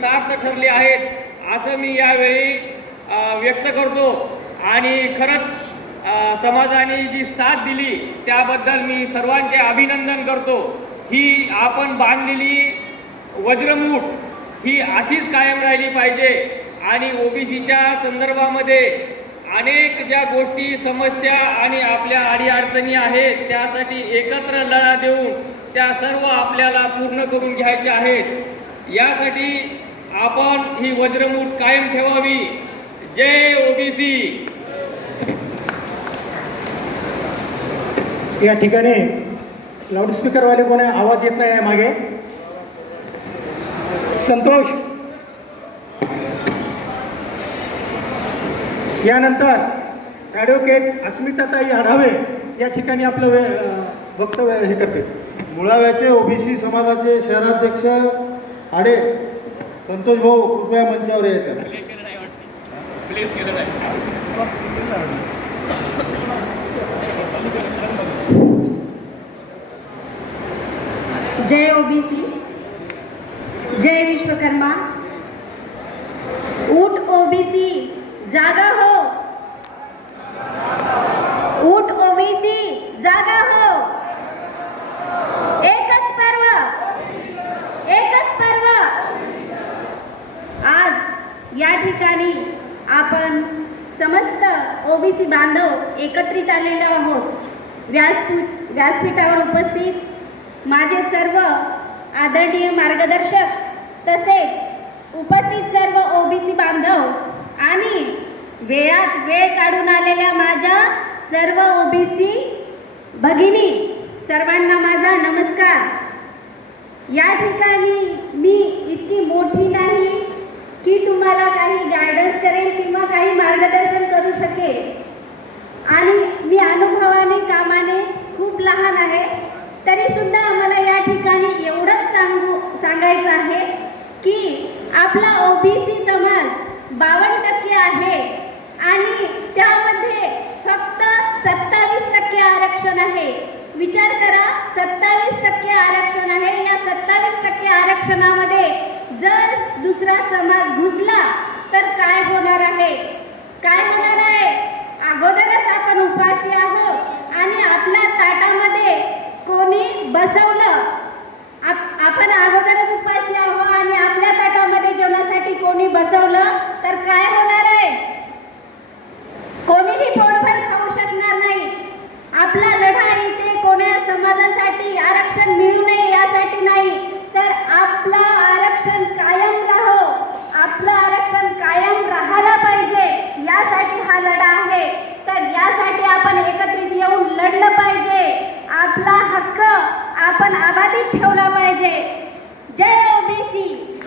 सार्थ ठरले आहेत असं मी यावेळी व्यक्त करतो। आणि खरंच समाजाने जी साथ दिली त्याबद्दल मी सर्वांचे अभिनंदन करतो। ही आपण बांधलेली वज्रमूठ ही अशीच कायम राहिली पाहिजे आणि ओबीसीच्या संदर्भामध्ये अनेक ज्या गोष्टी समस्या आणि आपल्या अडीअडचणी आहेत त्यासाठी एकत्र लढा देऊन त्या सर्व आपल्याला पूर्ण करून घ्यायच्या आहेत। यासाठी आपण ही वज्रमूठ कायम ठेवावी। जय ओबीसी। या ठिकाणी लाऊडस्पीकरवाले कोणी आवाज येत नाही आहे मागे। संतोष, यानंतर ॲडव्होकेट अस्मिताताई आढावे या ठिकाणी आपलं वक्तव्य हे करते। मुळाव्याचे ओबीसी समाजाचे शहराध्यक्ष आडे संतोष भाऊ कृपया मंचावर यायचं। जय ओबीसी, जय विश्वकर्मा। उठ ओबीसी जागा हो, उठ ओबीसी जागा हो। एकच पर्व, एकच पर्व। आज या ठिकाणी आपण समस्त ओबीसी बांधव एकत्रित आलेलो आहोत। व्यासपीठावर उपस्थित माझे सर्व आदरणीय मार्गदर्शक तसेच उपस्थित सर्व ओबीसी बांधव आणि वेळात वेळ काढून आलेल्या माझ्या सर्व ओबीसी भगिनी सर्वांना माझा नमस्कार। या ठिकाणी मी इतकी मोठी नाही की तुम्हाला काही गायडन्स करेल किंवा काही मार्गदर्शन करू शकेल आणि मी अनुभवाने कामाने खूप लहान आहे, तरी सुद्धा आम्हाला या ठिकाणी एवढंच सांगायचं आहे की आपला ओबीसी समाज 52% आहे आणि त्यामध्ये फक्त 27% आरक्षण आहे। विचार करा, 27% आरक्षण आहे। या 27% आरक्षणामध्ये जर दुसरा समाज घुसला तर काय होणार आहे? काय होणार आहे? अगोदरच आपण उपाशी आहोत आणि आपल्या ताटामध्ये कोणी बसवलं, आपण अगोदरच उपाशी आहोत आणि आपल्या ताटामध्ये जेवणासाठी कोणी बसवलं तर काय होणार आहे? कोणीही पोटभर खाऊ शकणार नाही। आपला लढा इथे कोण्या समाजासाठी आरक्षण मिळू नये यासाठी नाही, तर आपलं आरक्षण कायम राहो, आपलं आरक्षण कायम राहायला पाहिजे यासाठी हा लढा आहे। तर यासाठी आपण एकत्रित येऊन लढलं पाहिजे। आपला हक्क आपण अबाधित ठेवला पाहिजे। जय ओबीसी।